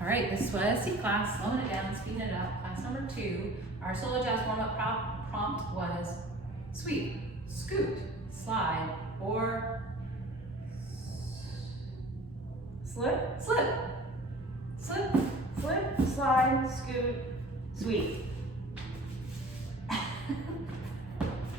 All right, this was C class, slowing it down, speeding it up. Class number 2. Our solo jazz warm-up prompt was sweep, scoot, slide, or Slip, slip. slip, slip, slide, scoot, sweep.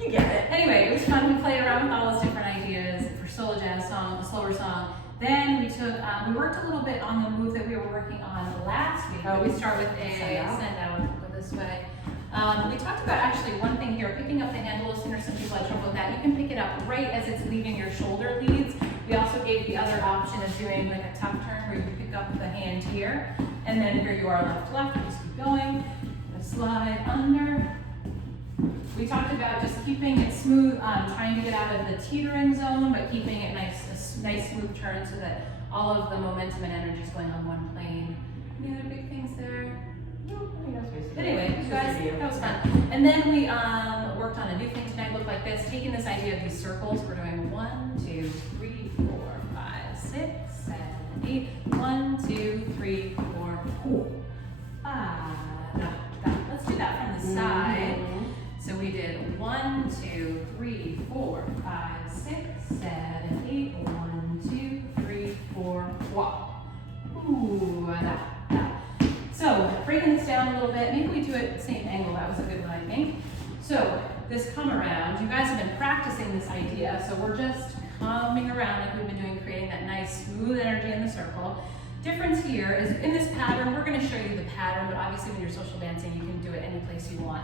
You get it. Anyway, it was fun. We played around with all those different ideas for solo jazz song, a slower song. Then we took, we worked a little bit on the move that we were working on last week. Oh, We start with a send out, go this way. We talked about actually one thing here, picking up the handle. Listeners, some people had trouble with that. You can pick it up right as it's leaving your shoulder leads. We also gave the other option of doing like a tuck turn where you pick up the hand here, and then here you are left, left. You just keep going. Slide under. We talked about just keeping it smooth, trying to get out of the teetering zone, but keeping it nice smooth turn so that all of the momentum and energy is going on one plane. Any other big things there? No, I think that's basically But anyway, it. you guys, that was fun. And then we worked on a new thing tonight, looked like this, taking this idea of these circles. We're doing 1, 2, 3, 4, 5, 6, 7, 8. 1, 2, 3, 4, 5. Let's do that from the side. So we did 1, 2, 3, 4, 5, 6, 7, 8. 1, 2, 3, 4. Wah. Ooh, da. So breaking this down a little bit, maybe we do it at the same angle. That was a good one, I think. So this come around, you guys have been practicing this idea, so we're just coming around like we've been doing, creating that nice smooth energy in the circle. Difference here is in this pattern, we're going to show you the pattern, but obviously when you're social dancing, you can do it any place you want.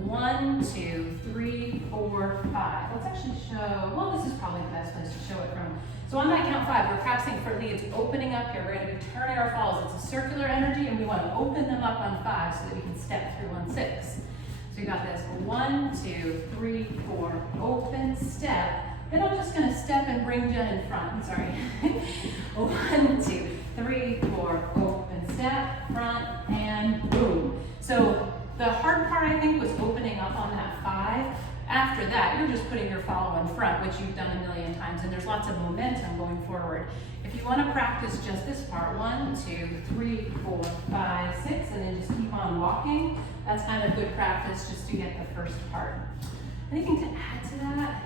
1, 2, 3, 4, 5. Let's actually show, well, this is probably the best place to show it from. So on that count 5, we're practicing for leads opening up here. We're going to be turning our falls. It's a circular energy, and we want to open them up on 5 so that we can step through on 6. So you got this 1, 2, 3, 4, open, step. Then I'm just going to step and bring Jen in front. I'm sorry. 1, 2, 3, 4, open, step, front, and boom. So the hard part, I think, was opening up on that 5. After that, you're just putting your follow in front, which you've done a million times, and there's lots of momentum going forward. If you want to practice just this part, 1, 2, 3, 4, 5, 6, and then just keep on walking, that's kind of good practice just to get the first part. Anything to add to that?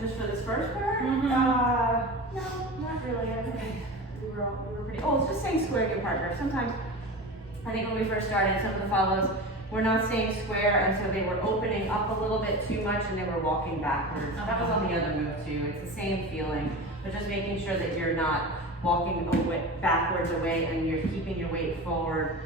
Just for this first part? Mhm. No, not really. I think we were pretty. Oh, it's just saying square your partner. Sometimes, I think when we first started, some of the follows were not staying square, and so they were opening up a little bit too much, and they were walking backwards. That was on the other move too. It's the same feeling, but just making sure that you're not walking backwards away, and you're keeping your weight forward.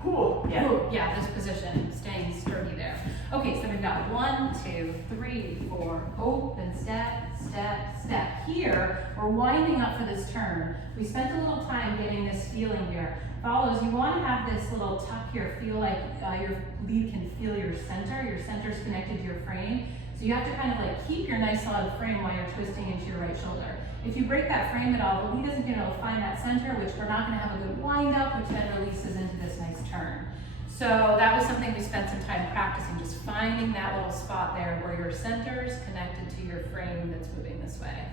Cool. Yeah. Ooh, yeah, this position, staying sturdy there. Okay, so we've got 1, 2, 3, 4, open, step, step, step. Here, we're winding up for this turn. We spent a little time getting this feeling here. Follows, you want to have this little tuck here, feel like your lead can feel your center. Your center's connected to your frame. So you have to kind of like keep your nice solid frame while you're twisting into your right shoulder. If you break that frame at all, the lead isn't going to find that center, which we're not going to have a good wind up, which then releases into this nice turn. So that was something we spent some time practicing, just finding that little spot there where your center is connected to your frame that's moving this way.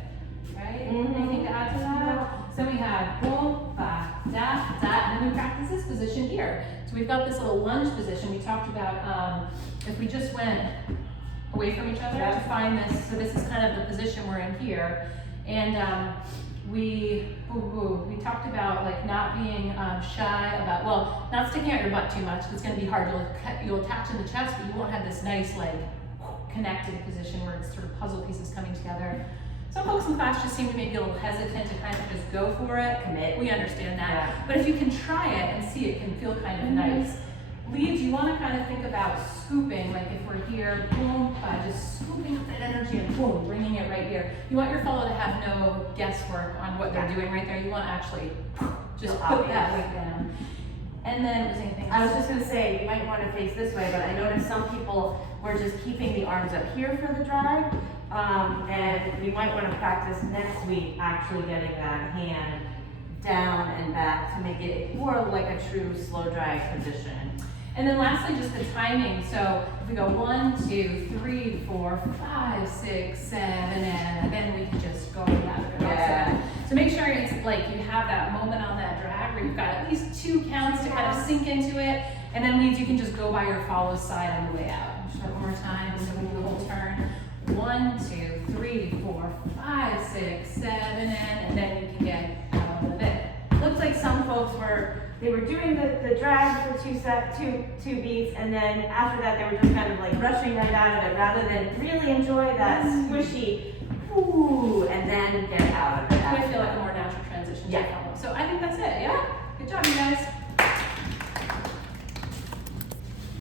Right? Anything to add to that? So we had boom, ba, da, da, and then we practice this position here. So we've got this little lunge position. We talked about if we just went away from each other to find this. So this is kind of the position we're in here. And we talked about like not being shy about, well, not sticking out your butt too much. It's going to be hard. You'll attach in the chest, but you won't have this nice like connected position where it's sort of puzzle pieces coming together. Some folks in class just seem to maybe a little hesitant to kind of just go for it. Commit. We understand that. Yeah. But if you can try it and see, it can feel kind of nice. Leads, you want to kind of think about scooping, like if we're here, boom, just scooping up that energy and boom, bringing it right here. You want your fellow to have no guesswork on what they're doing right there. You want to actually just put that weight down. And then, was anything else? I was just going to say, you might want to face this way, but I noticed some people were just keeping the arms up here for the drag. And you might want to practice next week actually getting that hand down and back to make it more like a true slow drag position. And then lastly, just the timing. So if we go 1, 2, 3, 4, 5, 6, 7, and then we can just go that way. Yeah. So make sure it's like you have that moment on that drag got at least 2 counts to kind of sink into it. And then leads, you can just go by your follow side on the way out. Just one more time, so we do the whole turn. 1, 2, 3, 4, 5, 6, 7, and then you can get out of it. Looks like some folks they were doing the drag for two beats, and then after that they were just kind of like rushing right out of it rather than really enjoy that squishy, ooh,